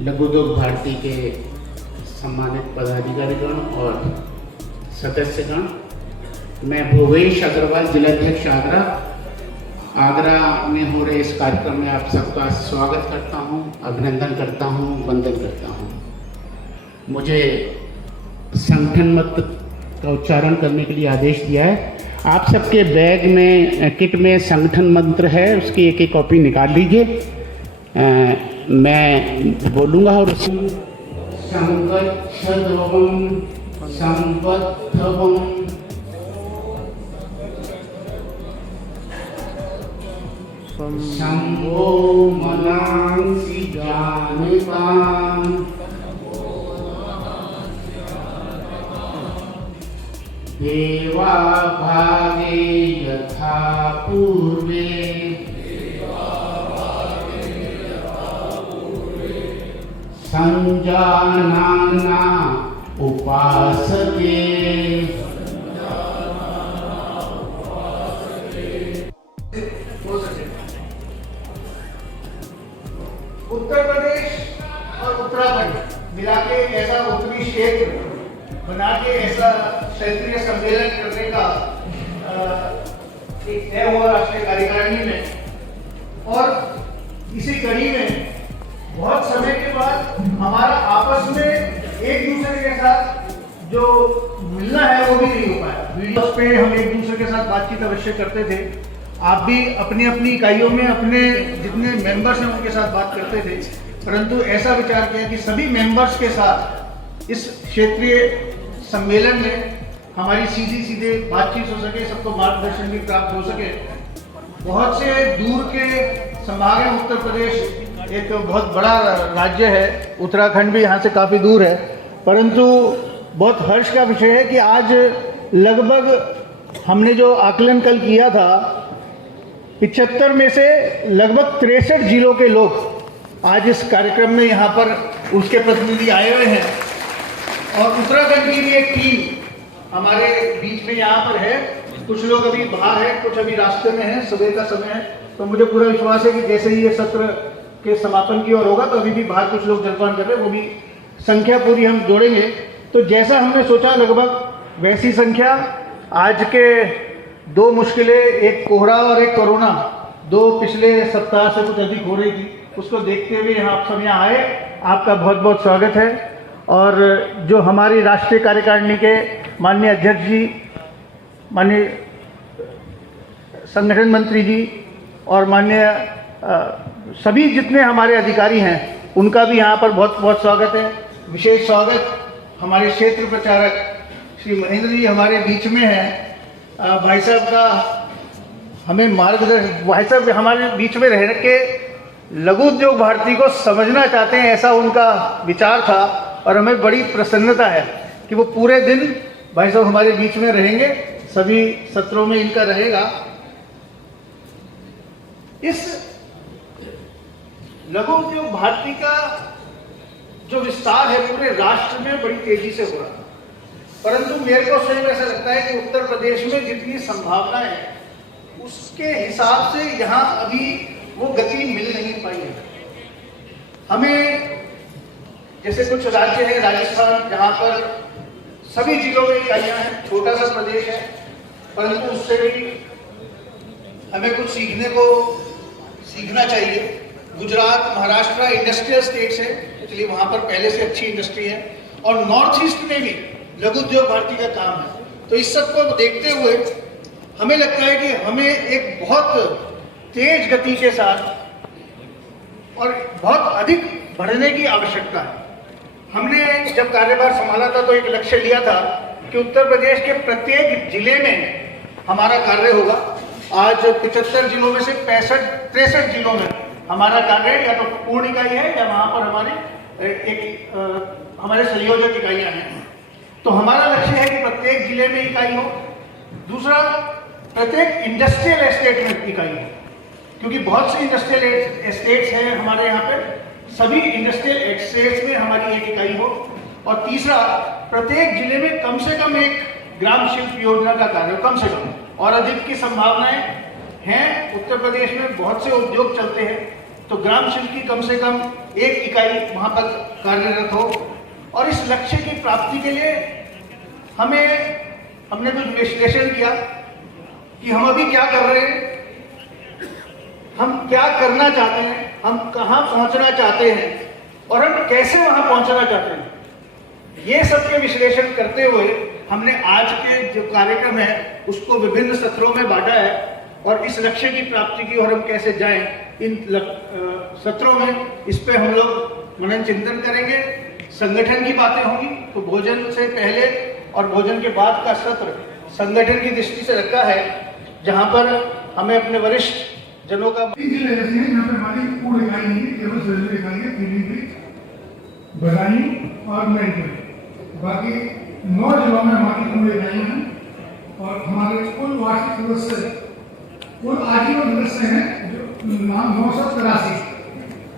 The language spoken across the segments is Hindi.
लघु उद्योग भारती के सम्मानित पदाधिकारीगण और सदस्यगण, मैं भूवेश अग्रवाल, जिलाध्यक्ष आगरा में हो रहे इस कार्यक्रम में आप सबका स्वागत करता हूं, अभिनंदन करता हूं, वंदन करता हूं। मुझे संगठन मंत्र का उच्चारण करने के लिए आदेश दिया है। आप सबके बैग में, किट में संगठन मंत्र है, उसकी एक एक कॉपी निकाल लीजिए। मैं बोलूँगा और संगच्छध्वं संबद्धवं शंभो मनांसि जानताम् देवा भागे यथा पूर्वे संजानाना उपासते। उत्तर प्रदेश और उत्तराखंड मिला के ऐसा उत्तरी क्षेत्र बना के ऐसा क्षेत्रीय सम्मेलन करने का एक तय हुआ राष्ट्रीय कार्यकारिणी में, और इसी कड़ी में बहुत समय के बाद हमारा आपस में एक दूसरे के साथ जो मिलना है वो भी नहीं हो पाया। वीडियोस पे हम एक दूसरे के साथ बातचीत अवश्य करते थे, आप भी अपनी अपनी इकाइयों में अपने जितने मेंबर्स हैं उनके साथ बात करते थे, परंतु ऐसा विचार किया कि सभी मेंबर्स के साथ इस क्षेत्रीय सम्मेलन में हमारी सीधे बातचीत हो सके, सबको मार्गदर्शन भी प्राप्त हो सके। बहुत से दूर के संभाग हैं, उत्तर प्रदेश एक बहुत बड़ा राज्य है, उत्तराखंड भी यहाँ से काफ़ी दूर है, परंतु बहुत हर्ष का विषय है कि आज लगभग हमने जो आकलन कल किया था 75 में से लगभग 63 जिलों के लोग आज इस कार्यक्रम में यहाँ पर उसके प्रतिनिधि आए हुए हैं, और उत्तराखंड की भी एक टीम हमारे बीच में यहाँ पर है। कुछ लोग अभी बाहर हैं, कुछ अभी रास्ते में हैं, सुबह का समय है, तो मुझे पूरा विश्वास है कि जैसे ही ये सत्र के समापन की ओर होगा तो अभी भी बाहर कुछ लोग जलपान कर रहे हैं, वो भी संख्या पूरी हम जोड़ेंगे। तो जैसा हमने सोचा लगभग वैसी संख्या, आज के दो मुश्किलें, एक कोहरा और एक कोरोना, दो पिछले सप्ताह से कुछ अधिक हो रही थी, उसको देखते हुए यहाँ आप सब यहाँ आए, आपका बहुत बहुत स्वागत है। और जो हमारी राष्ट्रीय कार्यकारिणी के माननीय अध्यक्ष जी, माननीय संगठन मंत्री जी और माननीय सभी जितने हमारे अधिकारी हैं, उनका भी यहाँ पर बहुत बहुत स्वागत है। विशेष स्वागत हमारे क्षेत्र प्रचारक श्री महेंद्र जी हमारे बीच में हैं। भाई साहब का हमें मार्गदर्शन, भाई साहब हमारे बीच में रह के लघु उद्योग भारती को समझना चाहते हैं, ऐसा उनका विचार था, और हमें बड़ी प्रसन्नता है कि वो पूरे दिन भाई साहब हमारे बीच में रहेंगे, सभी सत्रों में इनका रहेगा। इस लघु उद्योग भारती का जो विस्तार है पूरे राष्ट्र में बड़ी तेजी से हो रहा है, परंतु मेरे को स्वयं ऐसा लगता है कि उत्तर प्रदेश में जितनी संभावनाएं हैं उसके हिसाब से यहाँ अभी वो गति मिल नहीं पाई है। हमें जैसे कुछ राज्य है, राजस्थान, जहाँ पर सभी जिलों में इकाइयाँ हैं, छोटा सा प्रदेश है, परंतु उससे भी हमें कुछ सीखना चाहिए। गुजरात, महाराष्ट्र इंडस्ट्रियल स्टेट्स है, इसलिए वहाँ पर पहले से अच्छी इंडस्ट्री है, और नॉर्थ ईस्ट में भी लघु उद्योग भारती का काम है। तो इस सब को देखते हुए हमें लगता है कि हमें एक बहुत तेज गति के साथ और बहुत अधिक बढ़ने की आवश्यकता है। हमने जब कार्यभार संभाला था तो एक लक्ष्य लिया था कि उत्तर प्रदेश के प्रत्येक जिले में हमारा कार्य होगा। आज 75 जिलों में से 63 जिलों में हमारा कार्य या तो पूर्ण इकाई है या वहाँ पर हमारे संयोजक इकाइयाँ हैं। तो हमारा लक्ष्य है कि प्रत्येक जिले में इकाई हो। दूसरा, प्रत्येक इंडस्ट्रियल एस्टेट में इकाई हो, क्योंकि बहुत से इंडस्ट्रियल एस्टेट्स हैं हमारे यहाँ पे, सभी इंडस्ट्रियल एस्टेट्स में हमारी एक इकाई हो। और तीसरा, प्रत्येक जिले में कम से कम एक ग्राम शिल्प योजना का कार्य कम से कम, और अधिक की संभावनाएं हैं। उत्तर प्रदेश में बहुत से उद्योग चलते हैं, तो ग्राम शिल्प की कम से कम एक इकाई वहाँ पर कार्यरत हो। और इस लक्ष्य की प्राप्ति के लिए हमने कुछ विश्लेषण किया कि हम अभी क्या कर रहे हैं, हम क्या करना चाहते हैं, हम कहाँ पहुँचना चाहते हैं और हम कैसे वहाँ पहुँचना चाहते हैं। ये सब के विश्लेषण करते हुए हमने आज के जो कार्यक्रम है उसको विभिन्न सत्रों में बांटा है और इस लक्ष्य की प्राप्ति की ओर हम कैसे जाएं, इन सत्रों में इस पे हम लोग मनन चिंतन करेंगे। संगठन की बातें होंगी, तो भोजन से पहले और भोजन के बाद का सत्र संगठन की दृष्टि से रखा है, जहां पर हमें अपने वरिष्ठ जनों का जिले ऐसे हैं जहाँ पे हमारी पूर्ण इकाई नहीं है, केवल सर्जरी इकाई है, पीलीभीत, बदायूं और मेडिकल। बाकी 9 जिलों में हमारी पूर्ण इकाई हैं और हमारे कुल वार्षिक सदस्य कुल आजीवन सदस्य हैं जो 983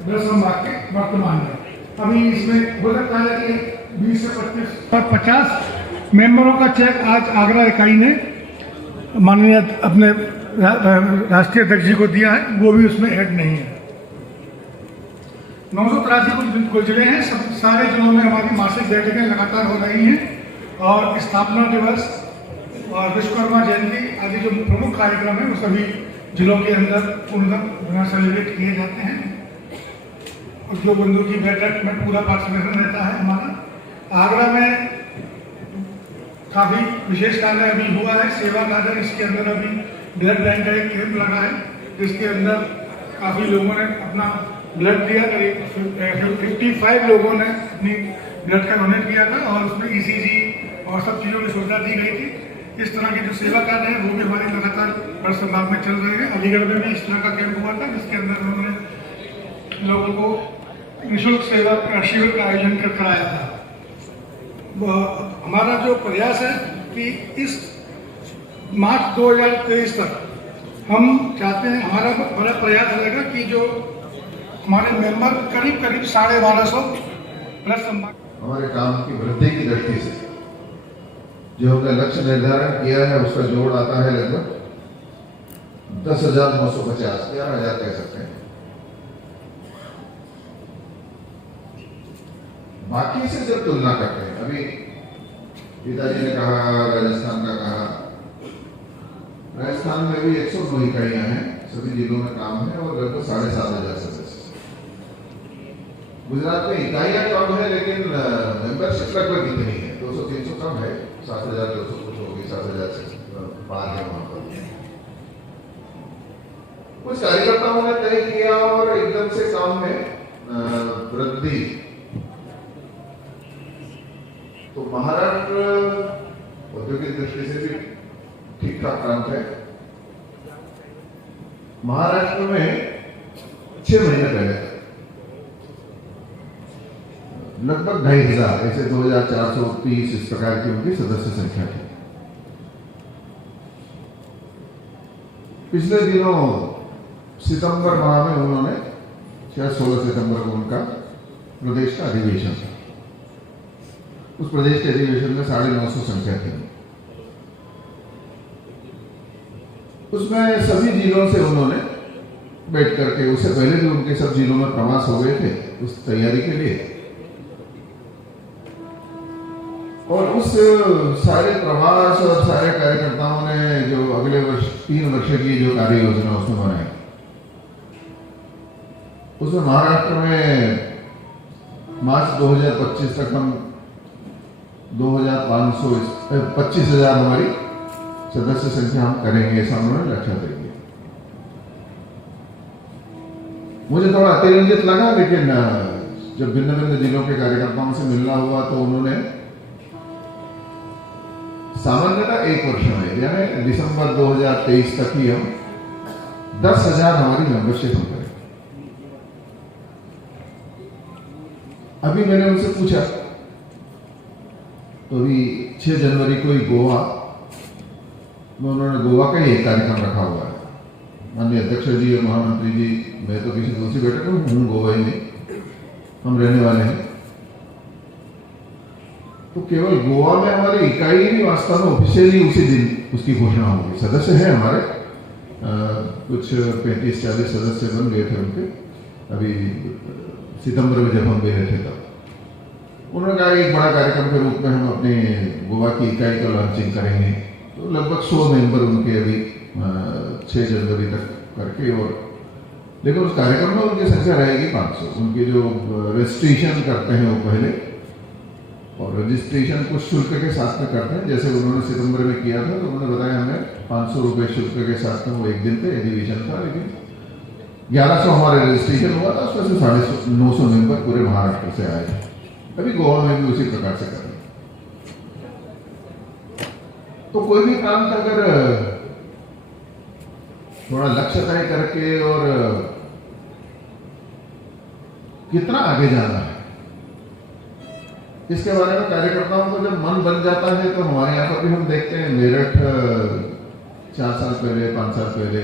ब्रज संभाग के वर्तमान में। अभी इसमें हो सकता है कि 20 से 25 और 50 मेंबरों का चेक आज आगरा इकाई ने माननीय अपने राष्ट्रीय अध्यक्ष जी को दिया है, वो भी उसमें ऐड नहीं है। 983 कुल जिले हैं, सब सारे जिलों में हमारी मासिक बैठकें लगातार हो रही हैं और स्थापना दिवस और विश्वकर्मा जयंती आदि जो प्रमुख कार्यक्रम है वो सभी जिलों के अंदर पूर्णतः सेलिब्रेट किए जाते हैं। जो बंधु की बैठक में पूरा पार्टिसिपेशन रहता है हमारा। आगरा में काफ़ी विशेष कार्य अभी हुआ है, सेवा कार्य। इसके अंदर अभी ब्लड बैंक का एक कैंप लगा है जिसके अंदर काफ़ी लोगों ने अपना ब्लड दिया। करीब 55 लोगों ने अपनी ब्लड का डोनेट किया था और उसमें ECG और सब चीज़ों की सुविधा दी गई थी। इस तरह के जो सेवा कार्य हैं वो भी हमारे लगातार हर संभाग में चल रहे हैं। अलीगढ़ में भी इस तरह का कैंप हुआ था जिसके अंदर उन्होंने लोगों को निःशुल्क सेवा शिविर का आयोजन कर कराया था। हमारा जो प्रयास है कि इस मार्च 2023 तक हम चाहते हैं, हमारा बड़ा प्रयास रहेगा कि जो हमारे मेंबर करीब 1250 प्लस हमारे काम की वृद्धि की दृष्टि से जो हमने लक्ष्य निर्धारण किया है उसका जोड़ आता है लगभग 10,950, 11,000 कह सकते हैं। बाकी से जब तुलना करते हैं, अभी पिताजी ने कहा राजस्थान का कहा, राजस्थान में भी 109 इकाइयां हैं, सभी जिलों में काम है और लगभग 7,500 सदस्य। गुजरात में इकाइयां कम है लेकिन मेंबरशिप लगभग इतनी है, 200-300 कम है, 7,200 कुछ होगी, 7,000 से पार है वहां पर। कुछ कार्यकर्ताओं ने तय किया और एकदम से काम में वृद्धि। तो महाराष्ट्र औद्योगिक दृष्टि से भी ठीक ठाक प्रांत है। महाराष्ट्र में 6 महीने पहले लगभग 2,500 ऐसे 2,430 इस प्रकार की उनकी सदस्य संख्या थी। पिछले दिनों सितंबर माह में उन्होंने शायद 16 सितंबर को उनका प्रदेश का अधिवेशन था। उस प्रदेश के अधिवेशन में 950 संख्या थी। उसमें सभी जिलों से उन्होंने बैठ करके, उससे पहले भी उनके सब जिलों में प्रवास हो गए थे उस तैयारी के लिए, और उस सारे प्रवास और सारे कार्यकर्ताओं ने जो अगले वर्ष 3 वर्ष की जो कार्य योजना उसमें बनाई, उसमें महाराष्ट्र में मार्च 2025 तक हम 25,000 हमारी सदस्य संख्या हम करेंगे, ऐसा उन्होंने लक्ष्य दे दिया। मुझे थोड़ा अतिरंजित लगा, लेकिन जब भिन्न भिन्न जिलों के कार्यकर्ताओं से मिलना हुआ तो उन्होंने सामान्यतः 1 वर्ष में यानी दिसंबर 2023 तक ही हम 10,000 हमारी मेंबरशिप हम करें। अभी मैंने उनसे पूछा तो अभी 6 जनवरी को ही गोवा में उन्होंने गोवा का ही एक कार्यक्रम रखा हुआ है। माननीय अध्यक्ष जी और महामंत्री जी, मैं तो किसी दूसरी बैठक में हूँ, गोवा ही में हम रहने वाले हैं। तो केवल गोवा में हमारी इकाई ही वास्तव में ऑफिशियली उसी दिन उसकी घोषणा होगी। सदस्य हैं हमारे कुछ 35-40 सदस्य बन गए थे उनके, अभी सितंबर में जब हम मिले थे तब उन्होंने कहा एक बड़ा कार्यक्रम के रूप में हम अपने गोवा की इकाई का लॉन्चिंग करेंगे। तो लगभग 100 मेंबर उनके अभी 6 जनवरी तक करके, और लेकिन उस कार्यक्रम में उनकी संख्या रहेगी 500। उनकी जो रजिस्ट्रेशन करते हैं वो पहले, और रजिस्ट्रेशन कुछ शुल्क के साथ में करते हैं, जैसे उन्होंने सितंबर में किया था। तो उन्होंने बताया हमें 500 रुपये शुल्क के साथ में वो एक दिन पे एग्जीबिशन था, लेकिन 1100 हमारे रजिस्ट्रेशन हुआ था, उसमें से 950 मेंबर पूरे महाराष्ट्र से आए। अभी गोवा में भी उसी प्रकार से कर रहे हैं। तो कोई भी प्रांत अगर थोड़ा लक्ष्य तय करके और कितना आगे जाना है इसके बारे में कार्यकर्ताओं को जब मन बन जाता है, तो हमारे यहाँ पर भी हम देखते हैं मेरठ 4 साल पहले 5 साल पहले,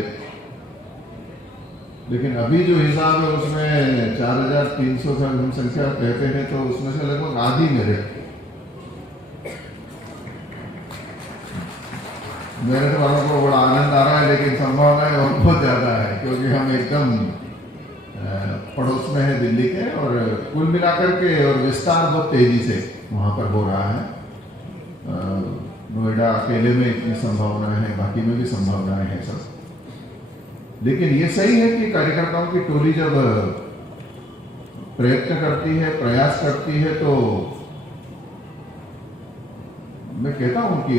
लेकिन अभी जो हिसाब है उसमें 4300 का हम संख्या कहते हैं, तो उसमें से लगभग आधी मेरठ वालों को बड़ा आनंद आ रहा है, लेकिन संभावनाएं और बहुत ज्यादा है, क्योंकि हम एकदम पड़ोस में है दिल्ली के, और कुल मिलाकर के और विस्तार बहुत तेजी से वहां पर हो रहा है। नोएडा अकेले में इतनी संभावनाएं हैं, बाकी में भी संभावनाएं हैं सब। लेकिन ये सही है कि कार्यकर्ताओं की टोली जब प्रयत्न करती है, प्रयास करती है, तो मैं कहता हूं कि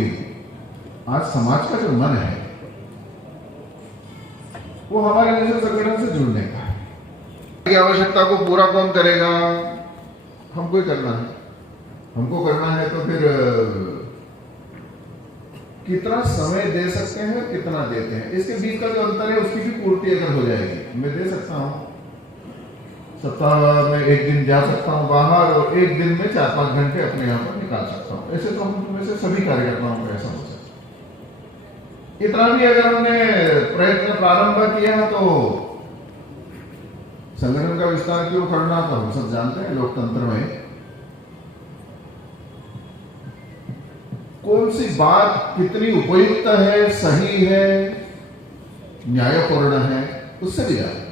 आज समाज का जो मन है वो हमारे जैसे संगठन से जुड़ने का है। की आवश्यकता को पूरा कौन करेगा? हमको ही करना है। हमको करना है तो फिर कितना समय दे सकते हैं, कितना देते हैं, इसके बीच का जो अंतर है उसकी भी पूर्ति अगर हो जाएगी। मैं दे सकता हूं, सप्ताह में एक दिन जा सकता हूं बाहर, और एक दिन में 4-5 घंटे अपने यहाँ पर निकाल सकता हूं। ऐसे तो हम में से सभी कार्यकर्ताओं को ऐसा हो सकता है। इतना भी अगर हमने प्रयत्न प्रारंभ किया तो संगठन का विस्तार क्यों करना, तो हम सब जानते हैं लोकतंत्र में कौन सी बात कितनी उपयुक्त है, सही है, न्यायपूर्ण है, उससे भी ज्यादा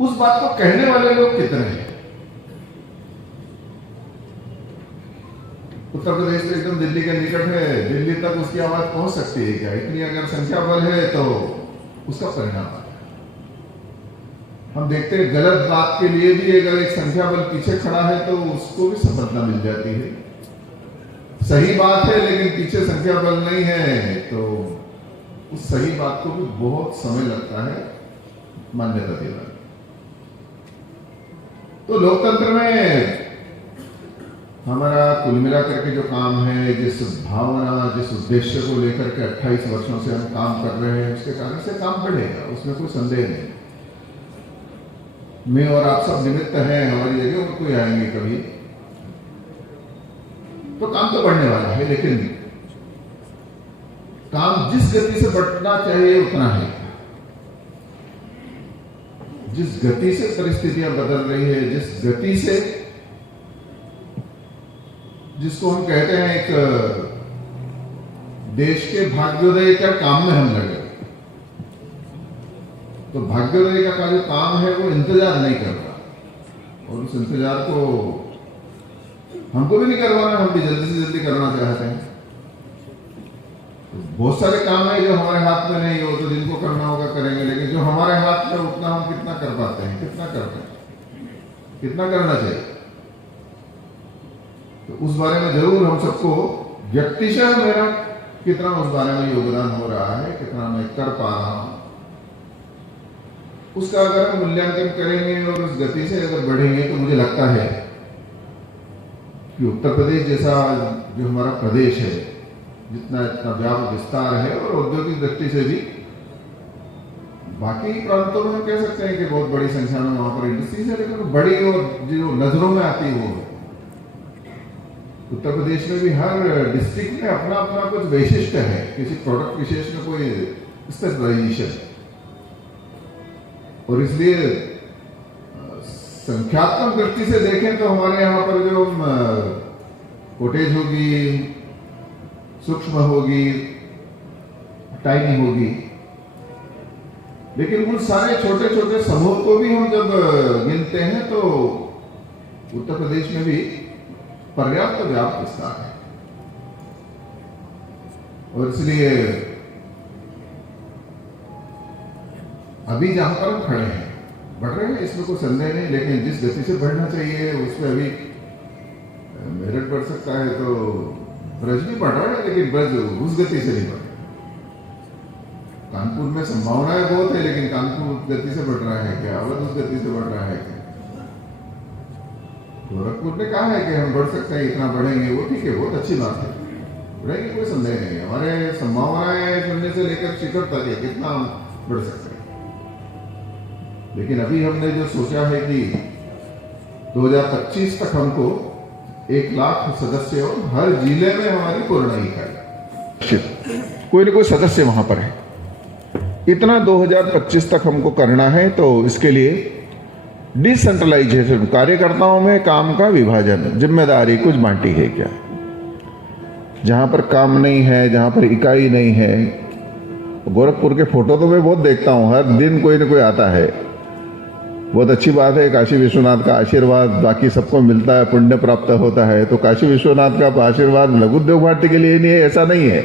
उस बात को कहने वाले लोग कितने हैं। उत्तर प्रदेश तो एकदम दिल्ली के निकट है, दिल्ली तक उसकी आवाज पहुंच सकती है क्या? इतनी अगर संख्या बल है तो उसका परिणाम है। हम देखते हैं गलत बात के लिए भी अगर एक संख्या बल पीछे खड़ा है तो उसको भी सफलता मिल जाती है। सही बात है लेकिन पीछे संख्या बल नहीं है तो उस सही बात को भी बहुत समय लगता है मान्यता देना। तो लोकतंत्र में हमारा कुल मिलाकर के जो काम है, जिस भावना, जिस उद्देश्य को लेकर के 28 वर्षों से हम काम कर रहे हैं, उसके कारण से काम बढ़ेगा, उसमें कोई संदेह नहीं। मैं और आप सब निमित्त हैं, हमारी जगह और कोई आएंगे कभी, तो काम तो बढ़ने वाला है, लेकिन काम जिस गति से बढ़ना चाहिए उतना है। जिस गति से परिस्थितियां बदल रही है, जिस गति से, जिसको हम कहते हैं एक देश के भाग्योदय का काम में हम लगे, तो भाग्योदय का जो काम है वो इंतजार नहीं करता, और उस इंतजार को हमको भी नहीं करवाना, हम भी जल्दी से जल्दी करना चाहते हैं। तो बहुत सारे काम है जो हमारे हाथ में नहीं हो, तो जिनको करना होगा करेंगे, लेकिन जो हमारे हाथ में उतना हम कितना कर पाते हैं, कितना करते हैं, कितना करना चाहिए, तो उस बारे में जरूर हम सबको व्यक्तिशः मेरा कितना उस बारे में योगदान हो रहा है, कितना मैं कर पा रहा हूं, उसका अगर हम मूल्यांकन करेंगे और उस गति से अगर बढ़ेंगे तो मुझे लगता है कि उत्तर प्रदेश जैसा जो हमारा प्रदेश है, जितना इतना व्यापक विस्तार है और औद्योगिक दृष्टि से भी बाकी प्रांतों में कह सकते हैं कि बहुत बड़ी संख्या में वहां पर इंडस्ट्रीज है, लेकिन बड़ी और जो नजरों में आती है वो उत्तर प्रदेश में भी हर डिस्ट्रिक्ट में अपना अपना कुछ वैशिष्ट है, किसी प्रोडक्ट विशेष में कोई स्पेशलाइजेशन, और इसलिए संख्यात्मक दृष्टि से देखें तो हमारे यहाँ पर जो कॉटेज होगी, सूक्ष्म होगी, टाइनी होगी, लेकिन उन सारे छोटे छोटे समूह को भी हम जब गिनते हैं तो उत्तर प्रदेश में भी पर्याप्त व्यापक विस्तार है। और इसलिए अभी जहां पर हम खड़े हैं बढ़ रहे हैं, इसमें कोई संदेह नहीं, लेकिन जिस गति से बढ़ना चाहिए उसमें अभी मेरिट बढ़ सकता है तो ब्रज भी बढ़ रहा है, लेकिन ब्रज उस गति से नहीं बढ़ रहा। कानपुर में संभावनाएं बहुत है, लेकिन कानपुर गति से बढ़ रहा है क्या, अवध उस गति से बढ़ रहा है क्या? गोरखपुर ने कहा है कि हम बढ़ सकते हैं, इतना बढ़ेंगे, वो ठीक है, बहुत अच्छी बात है, बढ़ेंगे, कोई संदेह नहीं है। हमारे संभावनाएं शून्य से लेकर शिखर तक है, कितना हम बढ़ सकते हैं। लेकिन अभी हमने जो सोचा है कि 2025 तक हमको 1 लाख सदस्य और हर जिले में हमारी पूर्ण इकाई, कोई ना कोई सदस्य वहां पर है, इतना 2025 तक हमको करना है। तो इसके लिए डिसेंट्रलाइजेशन, कार्यकर्ताओं में काम का विभाजन, जिम्मेदारी कुछ बांटी है क्या, जहां पर काम नहीं है, जहां पर इकाई नहीं है। गोरखपुर के फोटो तो मैं बहुत देखता हूं, हर दिन कोई ना कोई आता है, बहुत अच्छी बात है। काशी विश्वनाथ का आशीर्वाद बाकी सबको मिलता है, पुण्य प्राप्त होता है, तो काशी विश्वनाथ का आशीर्वाद लघु उद्योग भारती के लिए नहीं है ऐसा नहीं है,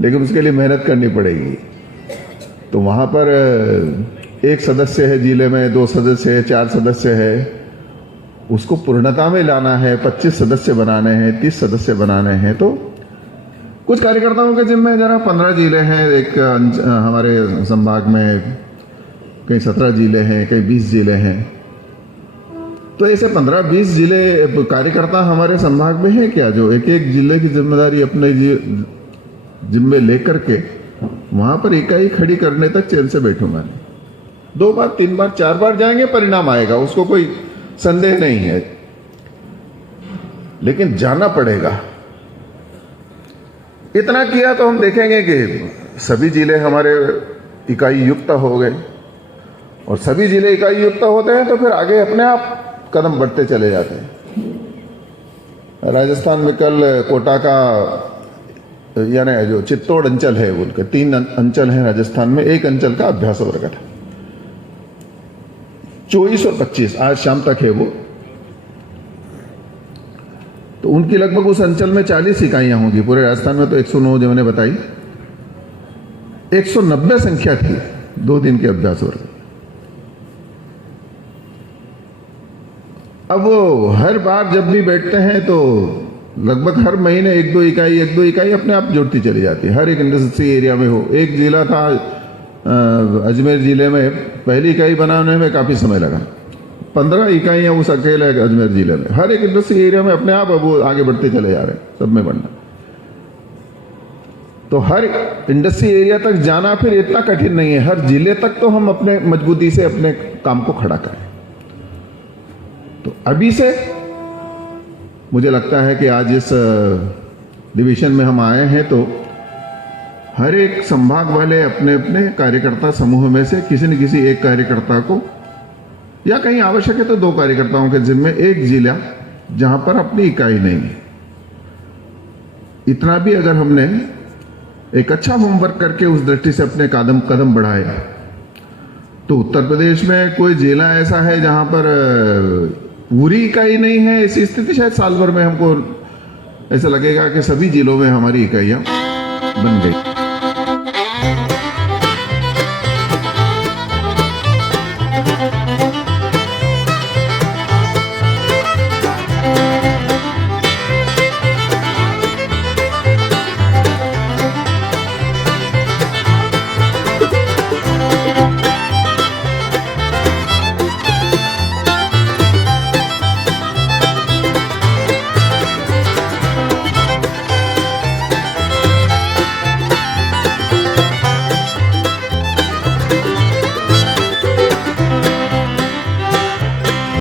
लेकिन उसके लिए मेहनत करनी पड़ेगी। तो वहां पर 1 सदस्य है जिले में, 2 सदस्य है, 4 सदस्य है, उसको पूर्णता में लाना है, 25 सदस्य बनाने हैं, 30 सदस्य बनाने हैं। तो कुछ कार्यकर्ताओं के जिम्मे जरा 15 जिले हैं, एक हमारे संभाग में कहीं 17 जिले हैं, कहीं 20 जिले हैं, तो ऐसे 15-20 जिले कार्यकर्ता हमारे संभाग में हैं क्या, जो एक एक जिले की जिम्मेदारी अपने जिम्मे लेकर के वहां पर इकाई खड़ी करने तक चैन से बैठूंगा। 2 बार 3 बार 4 बार जाएंगे, परिणाम आएगा, उसको कोई संदेह नहीं है, लेकिन जाना पड़ेगा। इतना किया तो हम देखेंगे कि सभी जिले हमारे इकाई युक्त हो गए, और सभी जिले इकाई युक्त होते हैं तो फिर आगे अपने आप कदम बढ़ते चले जाते हैं। राजस्थान में कल कोटा का यानी जो चित्तौड़ अंचल है, उनके 3 अंचल हैं राजस्थान में, 1 अंचल का अभ्यास वर्ग था, 24 और 25 आज शाम तक है वो। तो उनकी लगभग उस अंचल में 40 इकाइयां होंगी, पूरे राजस्थान में तो 109 जो मैंने बताई, 190 संख्या थी 2 दिन के अभ्यास वर्ग। अब वो हर बार जब भी बैठते हैं तो लगभग हर महीने 1-2 इकाई अपने आप जुड़ती चली जाती है, हर एक इंडस्ट्री एरिया में हो। एक जिला था अजमेर जिले में, पहली इकाई बनाने में काफी समय लगा, 15 इकाइयां उस अकेले अजमेर जिले में, हर एक इंडस्ट्री एरिया में अपने आप वो आगे बढ़ते चले जा रहे हैं, सब में बढ़ना। तो हर इंडस्ट्री एरिया तक जाना फिर इतना कठिन नहीं है, हर जिले तक तो हम अपने मजबूती से अपने काम को खड़ा करें। तो अभी से मुझे लगता है कि आज इस डिवीजन में हम आए हैं तो हर एक संभाग वाले अपने अपने कार्यकर्ता समूह में से किसी न किसी एक कार्यकर्ता को, या कहीं आवश्यक है तो 2 कार्यकर्ताओं के जिम्मे 1 जिला जहां पर अपनी इकाई नहीं है। इतना भी अगर हमने एक अच्छा होमवर्क करके उस दृष्टि से अपने कदम बढ़ाए तो उत्तर प्रदेश में कोई जिला ऐसा है जहां पर पूरी इकाई नहीं है। ऐसी स्थिति शायद साल भर में हमको ऐसा लगेगा कि सभी जिलों में हमारी इकाइयां बन गई।